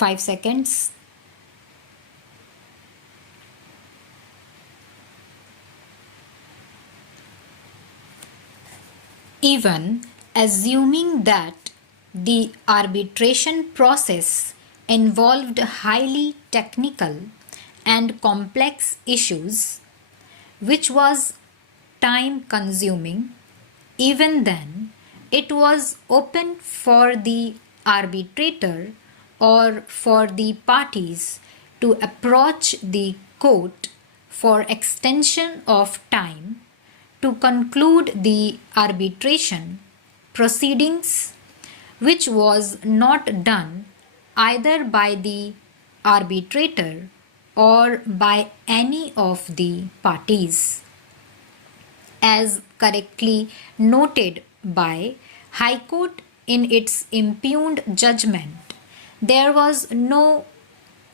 5 seconds. Even assuming that the arbitration process involved highly technical and complex issues, which was time consuming, even then it was open for the arbitrator or for the parties to approach the court for extension of time to conclude the arbitration proceedings, which was not done either by the arbitrator or by any of the parties. As correctly noted by High Court in its impugned judgment, there was no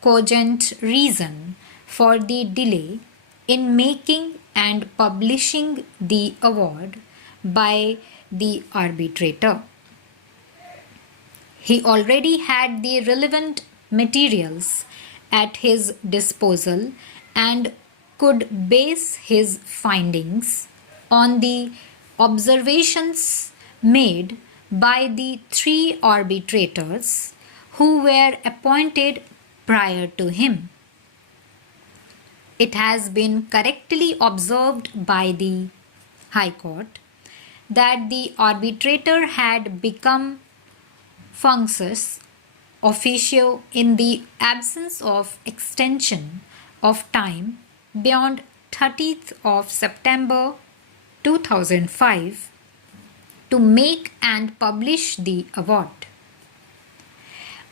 cogent reason for the delay in making and publishing the award by the arbitrator. He already had the relevant materials at his disposal and could base his findings on the observations made by the 3 arbitrators who were appointed prior to him. It has been correctly observed by the High Court that the arbitrator had become functus officio in the absence of extension of time beyond 30th of September 2005 to make and publish the award.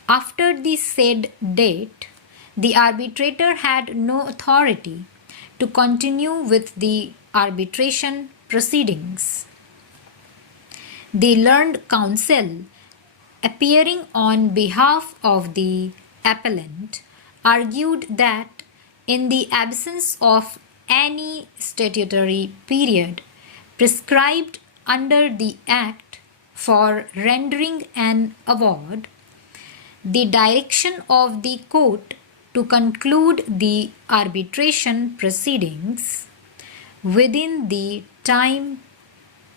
After the said date, the arbitrator had no authority to continue with the arbitration proceedings. The learned counsel, appearing on behalf of the appellant, argued that in the absence of any statutory period prescribed under the Act for rendering an award, the direction of the court to conclude the arbitration proceedings within the time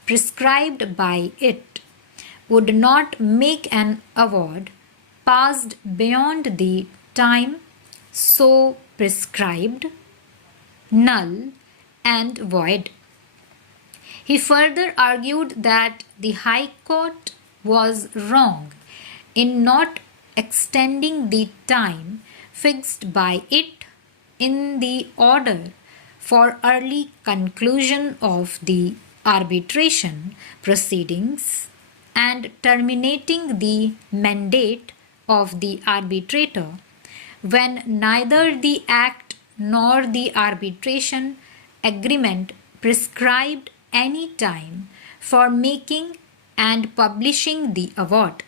prescribed by it would not make an award passed beyond the time so prescribed null and void. He further argued that the High Court was wrong in not extending the time fixed by it in the order for early conclusion of the arbitration proceedings and terminating the mandate of the arbitrator when neither the Act nor the arbitration agreement prescribed any time for making and publishing the award.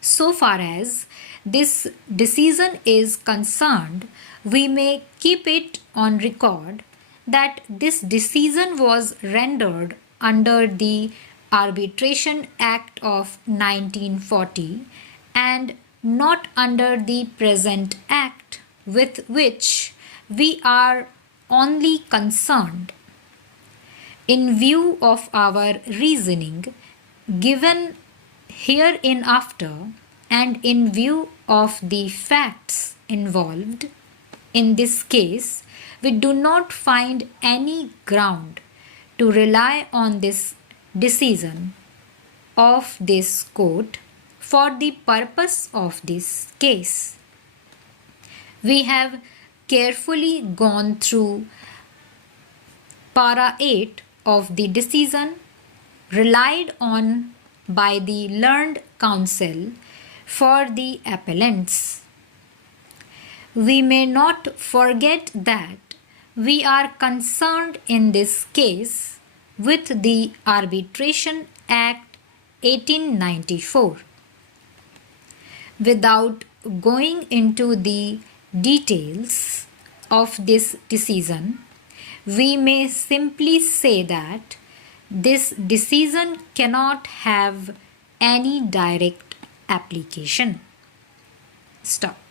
So far as this decision is concerned, we may keep it on record that this decision was rendered under the Arbitration Act of 1940 and not under the present Act, with which we are only concerned. In view of our reasoning given hereinafter and in view of the facts involved in this case, we do not find any ground to rely on this decision of this court for the purpose of this case. We have carefully gone through para 8 of the decision relied on by the learned counsel for the appellants. We may not forget that we are concerned in this case with the Arbitration Act 1894. Without going into the details of this decision, we may simply say that this decision cannot have any direct application. Stop.